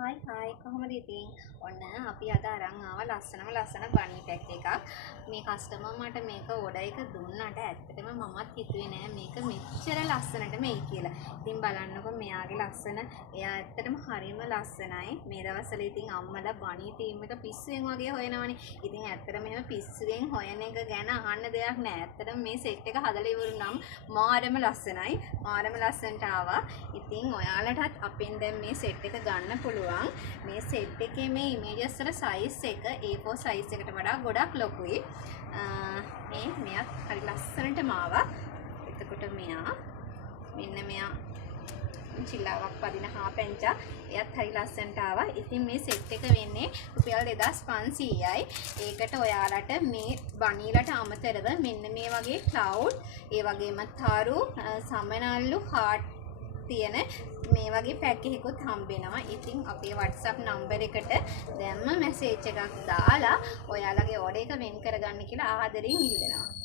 Hi කොහොමද ඉතින් ඔන්න අපි අද අරන් ආවා ලස්සන බනි පැක් එකක් මේ කස්ටමර් මට මේක ඕඩර් එක දුන්නාට ඇත්තටම මමත් හිතුවේ නෑ මේක මෙච්චර ලස්සනට මෙයි කියලා. ඉතින් බලන්නකො මෙයාගේ ලස්සන එයා ඇත්තටම හරිම ලස්සනයි. මේ දවස්වල ඉතින් අම්මලා බනි ටීම් එක පිස්සුවෙන් වගේ හොයනවනේ. ඉතින් ඇත්තටම මේව පිස්සුවෙන් හොයන එක ගැන අහන්න දෙයක් නෑ. ඇත්තටම මේ සෙට් එක හදලා ඉවරුනම් මාරම ලස්සනයි. මාරම ලස්සනට ආවා. ඉතින් ඔයාලටත් අපෙන් දැන් මේ සෙට් එක ගන්න පුළුවන්. මේ සෙට් එකේ මේ ඉමේජස් වල සයිස් එක A4 සයිස් එකට වඩා ගොඩක් ලොකුයි. මෙයාත් හරි ලස්සනටම ආවා. එතකොට මෙයා මෙන්න මෙයා චිල්ලාවක් පදින හාපැංචා එයත් හරි ලස්සනට ආවා. ඉතින් මේ සෙට් එක වෙන්නේ රුපියල් 2500යි. ඒකට ඔයාලට මේ බනීලට අමතරව මෙන්න මේ වගේ ක්ලවුඩ්, ඒ වගේම තරු, සමනල්ලු, හાર્ට් තියෙන මේ වගේ පැක් එකකුත් හම්බෙනවා. ඉතින් අපේ WhatsApp නම්බර් එකට දැම්ම මැසේජ් එකක් දාලා ඔයාලගේ ඕඩර් එක වෙන් කරගන්න කියලා ආදරෙන් ඉල්ලනවා.